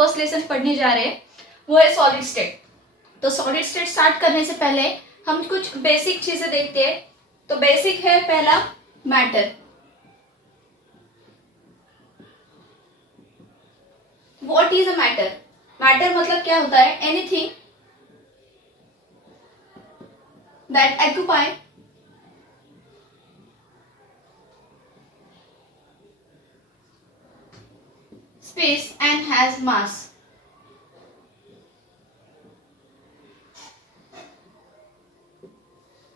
First lesson पढ़ने जा रहे हैं वो है सॉलिड स्टेट। तो सॉलिड स्टेट स्टार्ट करने से पहले हम कुछ बेसिक चीजें देखते हैं। तो बेसिक है पहला matter. What is a matter? Matter मतलब क्या होता है? Anything that occupy space and has mass।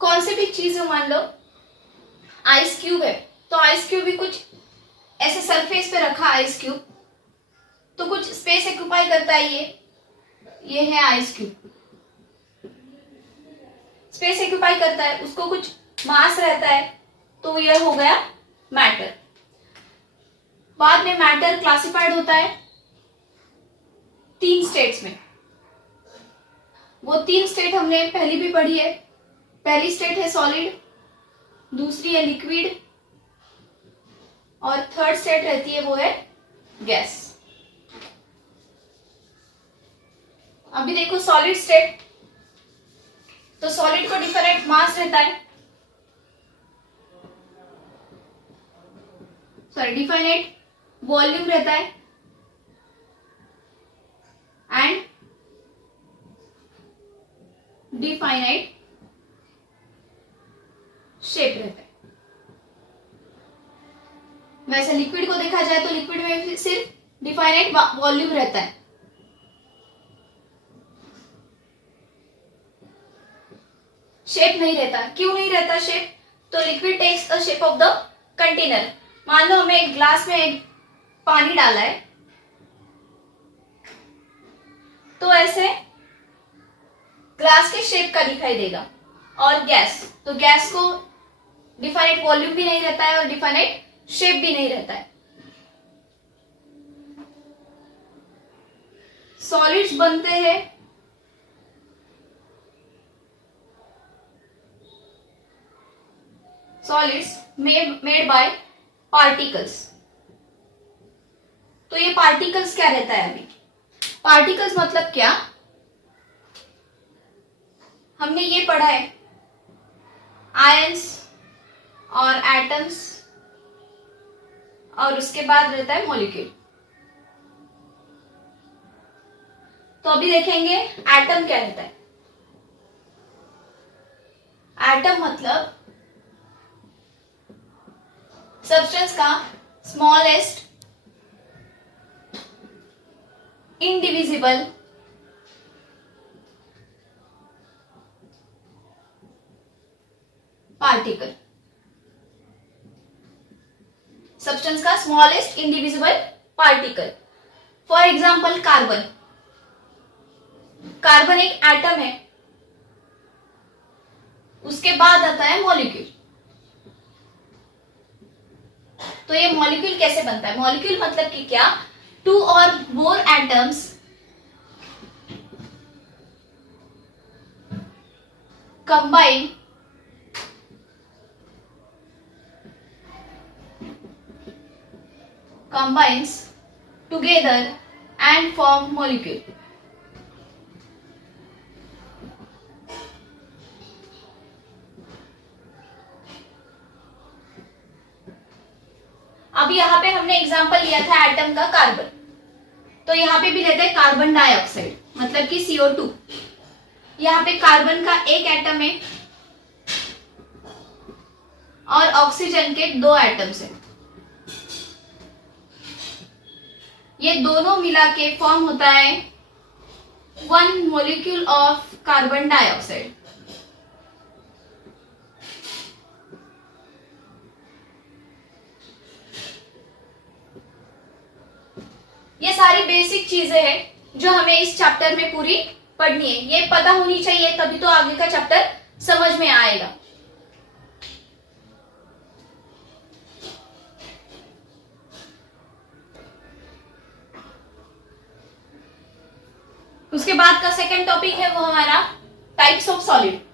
कौन सी भी चीज है, मान लो आइस क्यूब है, तो आइस क्यूब भी कुछ ऐसे सरफेस पे रखा आइस क्यूब, तो कुछ स्पेस ऑक्युपाई करता है। ये है आइस क्यूब, स्पेस ऑक्युपाई करता है, उसको कुछ मास रहता है, तो ये हो गया मैटर। बाद में मैटर क्लासिफाइड होता है 3 स्टेट्स में। वो 3 स्टेट हमने पहली भी पढ़ी है। पहली स्टेट है सॉलिड, दूसरी है लिक्विड, और थर्ड स्टेट रहती है वो है गैस। अभी देखो सॉलिड स्टेट, तो सॉलिड को डिफरेंट मास रहता है, सॉरी डिफाइनेट वॉल्यूम रहता है एंड डिफाइनाइट शेप रहता है। वैसे लिक्विड को देखा जाए तो लिक्विड में सिर्फ डिफाइनाइट वॉल्यूम रहता है। शेप नहीं रहता। क्यों नहीं रहता शेप? तो liquid takes the shape of the container. मान लो हमें एक ग्लास में एक पानी डाला है, तो ऐसे ग्लास के शेप का दिखाई देगा। और गैस, तो गैस को डिफाइनेट वॉल्यूम भी नहीं रहता है और डिफाइनेट शेप भी नहीं रहता है। सॉलिड्स बनते हैं सॉलिड्स मेड बाय पार्टिकल्स। तो ये पार्टिकल्स क्या रहता है? अभी पार्टिकल्स मतलब क्या? हमने ये पढ़ा है आयंस और एटम्स, और उसके बाद रहता है मॉलिक्यूल। तो अभी देखेंगे एटम क्या रहता है। एटम मतलब सब्सटेंस का स्मॉलेस्ट इंडिविजिबल पार्टिकल। सब्सटेंस का smallest indivisible particle. For example carbon. Carbon एक एटम है, उसके बाद आता है मॉलिक्यूल। तो ये मॉलिक्यूल कैसे बनता है? मॉलिक्यूल मतलब कि क्या? 2 or more atoms combines together and form molecule। अब यहाँ पे हमने एग्जांपल लिया था एटम का कार्बन, तो यहाँ पे भी लेते हैं कार्बन डाइऑक्साइड मतलब कि CO2। यहाँ पे कार्बन का एक एटम है और ऑक्सीजन के 2 एटम्स हैं। ये दोनों मिला के फॉर्म होता है 1 मोलिक्यूल ऑफ कार्बन डाइऑक्साइड। ये सारी बेसिक चीजें हैं जो हमें इस चैप्टर में पूरी पढ़नी है। ये पता होनी चाहिए, तभी तो आगे का चैप्टर समझ में आएगा। उसके बाद का सेकंड टॉपिक है वो हमारा types of solid.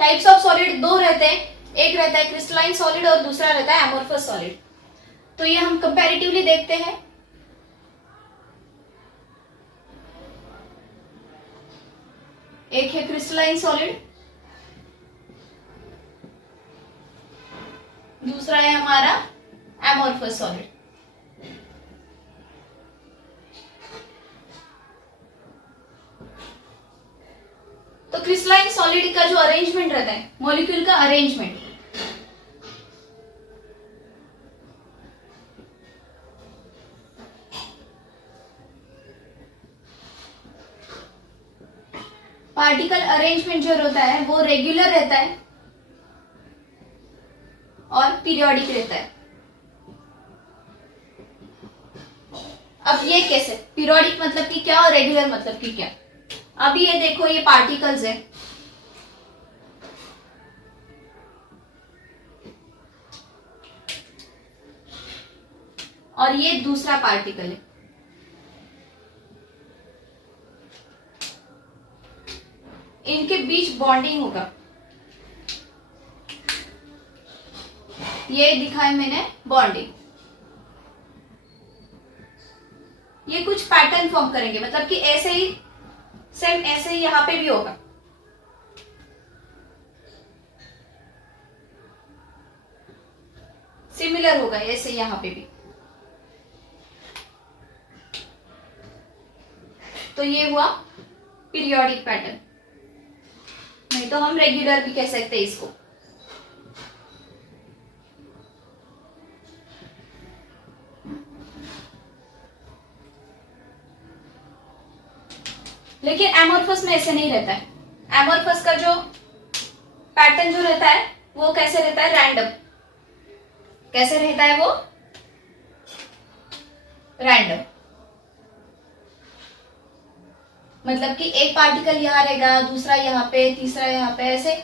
Types of solid 2 रहते हैं, एक रहता है क्रिस्टलाइन सॉलिड और दूसरा रहता है एमोर्फस सॉलिड। तो ये हम कंपैरेटिवली देखते हैं। एक है क्रिस्टलाइन सॉलिड, दूसरा है हमारा एमोर्फस सॉलिड। तो क्रिस्टलाइन सॉलिड का जो अरेंजमेंट रहता है, मॉलिक्यूल का अरेंजमेंट, पार्टिकल अरेंजमेंट जो होता है वो रेगुलर रहता है और पीरियोडिक रहता है। अब ये कैसे, पीरियोडिक मतलब कि क्या और रेगुलर मतलब कि क्या? अभी ये देखो, ये पार्टिकल्स है, और ये दूसरा पार्टिकल है। इनके बीच बॉन्डिंग होगा, ये दिखाया मैंने बॉन्डिंग। ये कुछ पैटर्न फॉर्म करेंगे, मतलब कि ऐसे ही, सेम ऐसे ही यहां पे भी होगा। सिमिलर होगा ऐसे यहां पे भी। तो ये हुआ पीरियोडिक पैटर्न, नहीं तो हम रेगुलर भी कह सकते हैं इसको। लेकिन एमोर्फस में ऐसे नहीं रहता है। एमोर्फस का जो पैटर्न जो रहता है वो कैसे रहता है? रैंडम। कैसे रहता है वो? रैंडम। मतलब कि एक पार्टिकल यहां रहेगा, दूसरा यहां पे, तीसरा यहां पे, ऐसे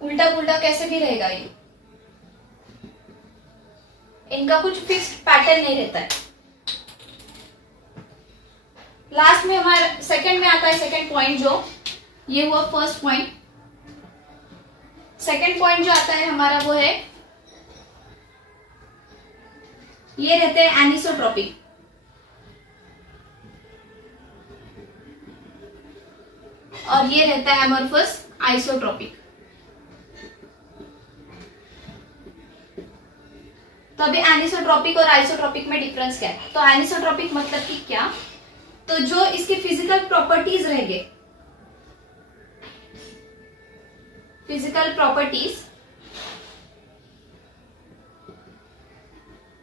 उल्टा पुल्टा कैसे भी रहेगा ये। इनका कुछ फिक्स्ड पैटर्न नहीं रहता है। लास्ट में हमारा सेकंड में आता है सेकंड पॉइंट, जो ये हुआ फर्स्ट पॉइंट। सेकंड पॉइंट जो आता है हमारा वो है, ये रहते हैं एनिसोट्रॉपिक। और ये रहता है एमोर्फस आइसोट्रॉपिक। तो अभी एनिसोट्रॉपिक और आइसोट्रॉपिक में डिफरेंस क्या है? तो एनिसोट्रॉपिक मतलब कि क्या? तो जो इसकी फिजिकल प्रॉपर्टीज रहेंगे, फिजिकल प्रॉपर्टीज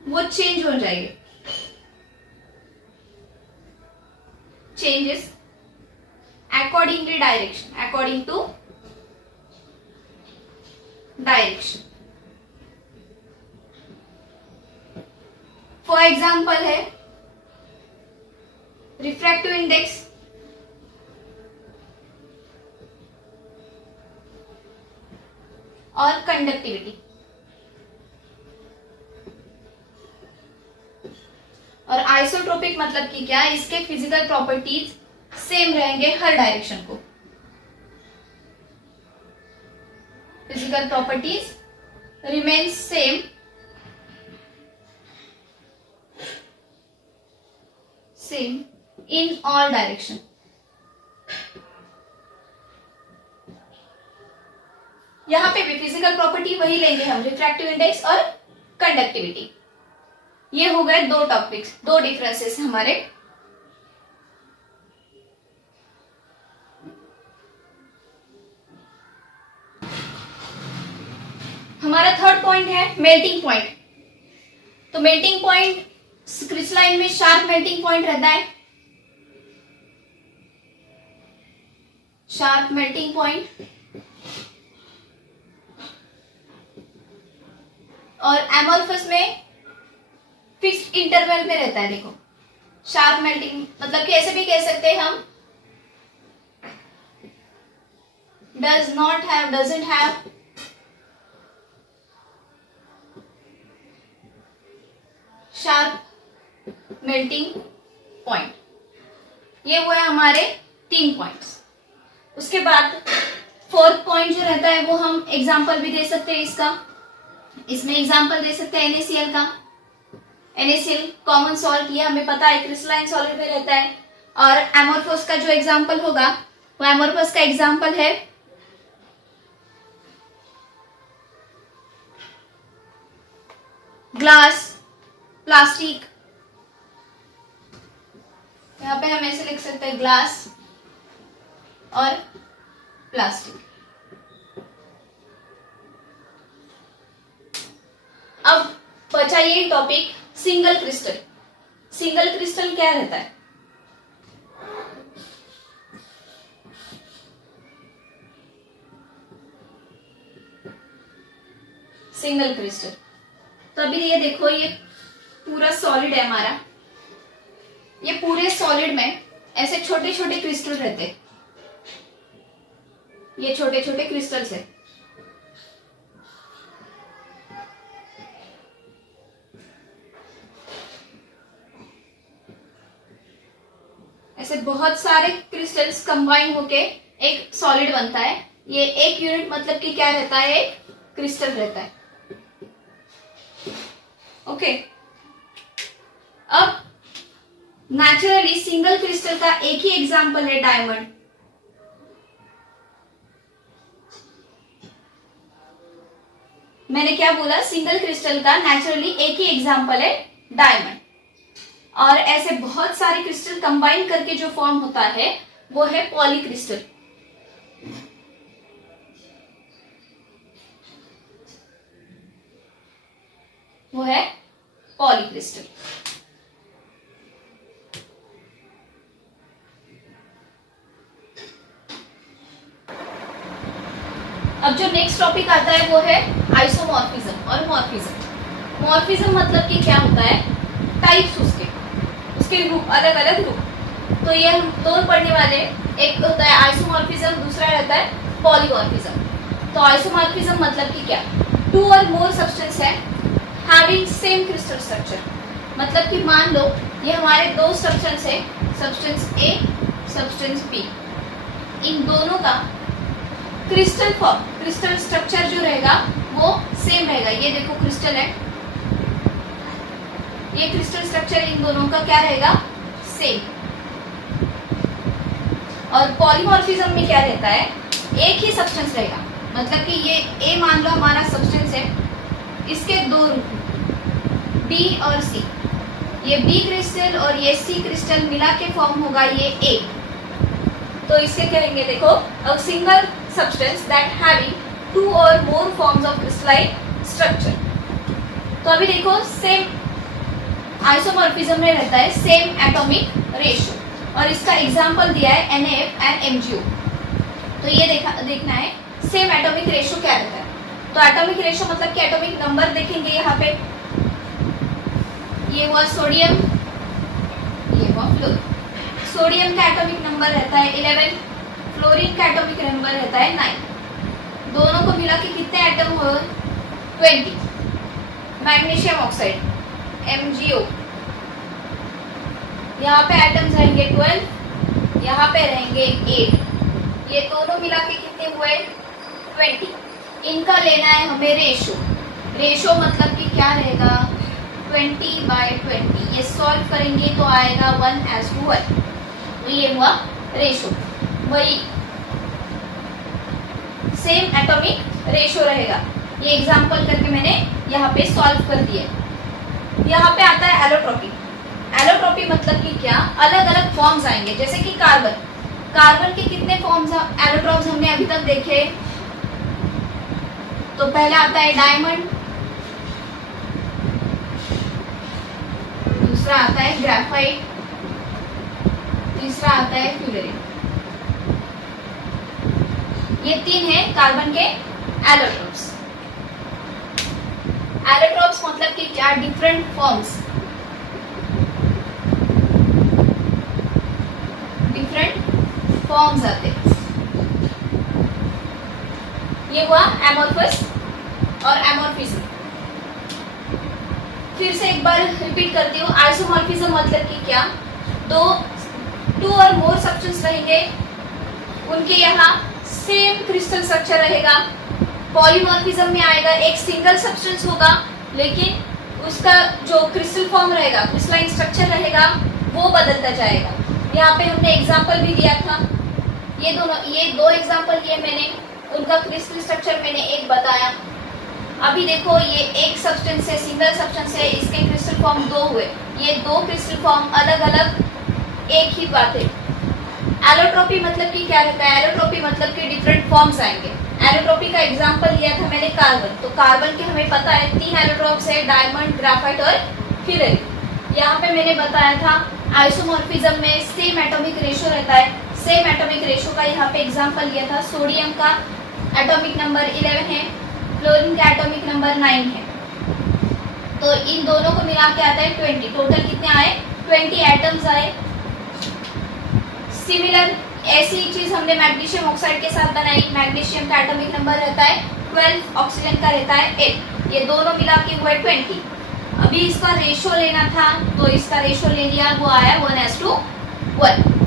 वो चेंज हो जाएंगे। Changes accordingly direction, according to direction. For example है refractive index, और कंडक्टिविटी। और आइसोट्रोपिक मतलब कि क्या? इसके फिजिकल प्रॉपर्टीज सेम रहेंगे हर डायरेक्शन को। Physical properties remain same in all direction. यहां पे भी फिजिकल प्रॉपर्टी वही लेंगे हम, रिफ्रैक्टिव इंडेक्स और कंडक्टिविटी। ये हो गए दो टॉपिक्स, दो डिफरेंसेस हमारे। हमारा थर्ड पॉइंट है मेल्टिंग पॉइंट। तो मेल्टिंग पॉइंट क्रिस्टलाइन में शार्प मेल्टिंग पॉइंट रहता है, शार्प मेल्टिंग पॉइंट। और एमोर्फस में फिक्स्ड इंटरवल में रहता है। देखो, शार्प मेल्टिंग मतलब कि ऐसे भी कह सकते हैं हम, does not have, doesn't have sharp melting point. ये वो है हमारे 3 पॉइंट्स। उसके बाद फोर्थ पॉइंट जो रहता है वो हम एग्जाम्पल भी दे सकते हैं इसका, इसमें एग्जाम्पल दे सकते हैं NaCl का। NaCl कॉमन सॉल्ट, ये हमें पता है क्रिस्टलाइन सॉलिड में रहता है। और एमोर्फोस का जो एग्जाम्पल होगा वो एमोर्फोस का एग्जाम्पल है ग्लास, प्लास्टिक। यहाँ पे हम ऐसे लिख सकते हैं ग्लास और प्लास्टिक। अब बचा ये topic single crystal. Single crystal क्या रहता है? सिंगल क्रिस्टल, तो अभी ये देखो, ये पूरा सॉलिड है हमारा। ये पूरे सॉलिड में ऐसे छोटे छोटे क्रिस्टल रहते हैं, ये छोटे छोटे क्रिस्टल्स है। ऐसे बहुत सारे क्रिस्टल्स कंबाइन होके एक सॉलिड बनता है। ये एक यूनिट मतलब कि क्या रहता है? एक क्रिस्टल रहता है। ओके, अब नेचुरली सिंगल क्रिस्टल का एक ही एग्जांपल है डायमंड। मैंने क्या बोला? सिंगल क्रिस्टल का नेचुरली एक ही एग्जांपल है डायमंड। और ऐसे बहुत सारे क्रिस्टल कंबाइन करके जो फॉर्म होता है वो है पॉलीक्रिस्टल। वो है पॉलीक्रिस्टल। अब जो नेक्स्ट टॉपिक आता है वो है आइसोमॉर्फिज्म और मॉर्फिज्म। मॉर्फिज्म मतलब कि क्या होता है? टाइप्स, उसके ग्रुप, अलग अलग ग्रुप। तो ये हम दोनों पढ़ने वाले, एक होता है आइसोमॉर्फिज्म, दूसरा रहता है पॉलीमॉर्फिज्म। तो आइसोमॉर्फिज्म मतलब कि क्या? टू और मोर सब्सटेंस है हैविंग सेम क्रिस्टल स्ट्रक्चर। मतलब कि मान लो ये हमारे दो सब्सटेंस है, सब्सटेंस ए, सब्सटेंस बी। इन दोनों का क्रिस्टल फॉर्म, क्रिस्टल स्ट्रक्चर जो रहेगा वो सेम रहेगा। ये देखो क्रिस्टल है, ये क्रिस्टल स्ट्रक्चर इन दोनों का क्या रहेगा? सेम। और पॉलीमॉर्फिज्म में क्या रहता है? एक ही सब्सटेंस रहेगा। मतलब कि ये ए मान लो हमारा सब्सटेंस है, इसके दो रूप बी और सी। ये बी क्रिस्टल और ये सी क्रिस्टल मिला के फॉर्म होगा ये ए। तो इसके कहेंगे, देखो, a single substance that having two or more forms of crystalline structure. तो अभी देखो, सेम आइसोमॉर्फिज्म में रहता है सेम एटॉमिक रेशियो, और इसका एग्जांपल दिया है NaF एंड MgO। तो ये देखना है सेम एटॉमिक रेशियो क्या रहता है। तो एटॉमिक रेशियो मतलब कि एटॉमिक नंबर देखेंगे यहाँ पे। ये हुआ सोडियम, ये हुआ फ्लोरीन। सोडियम का एटॉमिक नंबर रहता है 11, फ्लोरीन का एटॉमिक नंबर रहता है 9। दोनों को मिला के कितने एटम हो? 20। मैग्नीशियम ऑक्साइड MgO, यहाँ पे एटम्स रहेंगे 12, यहाँ पे रहेंगे 8। ये दोनों मिला के कितने हुए? 20। इनका लेना है हमें रेशो। रेशो मतलब कि क्या रहेगा? 20/20। ये सॉल्व करेंगे तो आएगा 1:1। तो ये हुआ रेशो। वही सेम एटॉमिक रेशो रहेगा। ये एग्जांपल करके मैंने यहाँ पे सॉल्व कर दिया। यहाँ पे आता है एलोट्रोपी। एलोट्रोपी मतलब कि क्या? अलग अलग फॉर्म्स आएंगे। जैसे कि कार्बन, कार्बन के कितने फॉर्म्स, एलोट्रोप्स हमने अभी तक देखे। तो पहला आता है डायमंड, दूसरा आता है ग्रेफाइट, तीसरा आता है फ्यूलरिन। ये तीन है कार्बन के एलोट्रोप्स। एलोट्रोप्स मतलब कि क्या? डिफरेंट फॉर्म्स, डिफरेंट फॉर्म्स आते हैं। ये हुआ एमोर्फस और एमोर्फिज्म। फिर से एक बार रिपीट करती हूँ। आइसोमॉर्फिज्म मतलब कि क्या? टू और मोर सब्सटेंस रहेंगे, उनके यहाँ सेम क्रिस्टल स्ट्रक्चर रहेगा। पॉलीमॉर्फिज्म में आएगा, एक सिंगल सब्सटेंस होगा लेकिन उसका जो क्रिस्टल फॉर्म रहेगा, क्रिस्टलाइन स्ट्रक्चर रहेगा, वो बदलता जाएगा। यहाँ पे हमने एग्जांपल भी दिया था, ये दो एग्जांपल लिए मैंने, उनका क्रिस्टल स्ट्रक्चर मैंने एक बताया। अभी देखो ये एक सब्सटेंस है, सिंगल सब्सटेंस है, इसके क्रिस्टल फॉर्म दो हुए, ये दो क्रिस्टल फॉर्म अलग अलग एक ही बात है। एलोट्रोपी मतलब कि क्या रहता है? एलोट्रोपी मतलब कि डिफरेंट फॉर्म्स आएंगे। एलोट्रोपी का एग्जांपल लिया था मैंने कार्बन, तो कार्बन के हमें पता है 3 एलोट्रोप्स है, डायमंड, ग्राफाइट और फ्यूरेन। यहाँ पे मैंने बताया था आइसोमॉर्फिज्म में सेम एटॉमिक रेशियो रहता है, सेम एटॉमिक रेशियो का यहाँ पे एग्जांपल लिया था। सोडियम का एटॉमिक नंबर 11 है, फ्लोरीन का एटॉमिक नंबर 9 है, तो इन दोनों को मिला के आता है 20। टोटल कितने आए? 20 एटम्स आए। सिमिलर ऐसी चीज हमने मैग्नीशियम ऑक्साइड के साथ बनाई। मैग्नीशियम का एटॉमिक नंबर रहता है 12, ऑक्सीजन का रहता है 8, ये दोनों मिला के हुए 20। अभी इसका रेशियो लेना था तो इसका रेशियो ले लिया, वो आया 1:1।